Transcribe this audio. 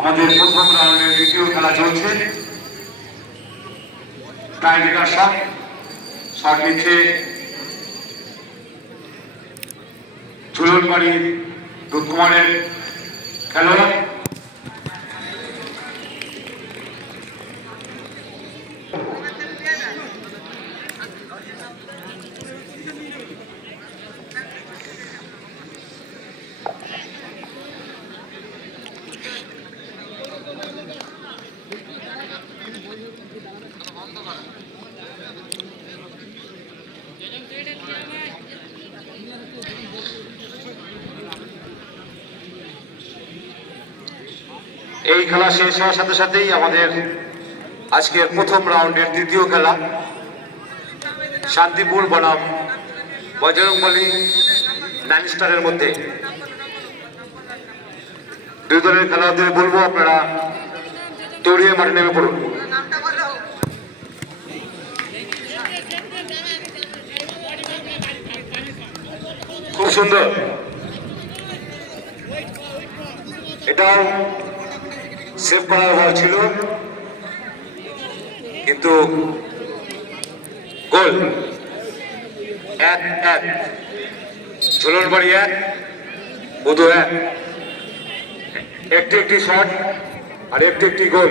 আমাদের প্রথম রাউন্ডের দ্বিতীয় খেলা চলছে। টাইব্রেকার শট নিচ্ছে ঝুলনবাড়ি দুধকুমারের খেলোয়াড়। এই খেলা শেষ হওয়ার সাথে সাথেই আমাদের আজকের প্রথম রাউন্ডের দ্বিতীয় খেলা শান্তিপুর বনাম বজরংবলী নাইন স্টারের মধ্যে। দুই দলের খেলোয়াড়দের বলবো আপনারা দৌড়িয়ে মাঠে নেমে পড়ুন। খুব সুন্দর, এটাও সেভ করার বল ছিল কিন্তু গোল। 1-1 ঝুলনবাড়ি 1 বুধু 1। একটি একটি শট আর একটি একটি গোল।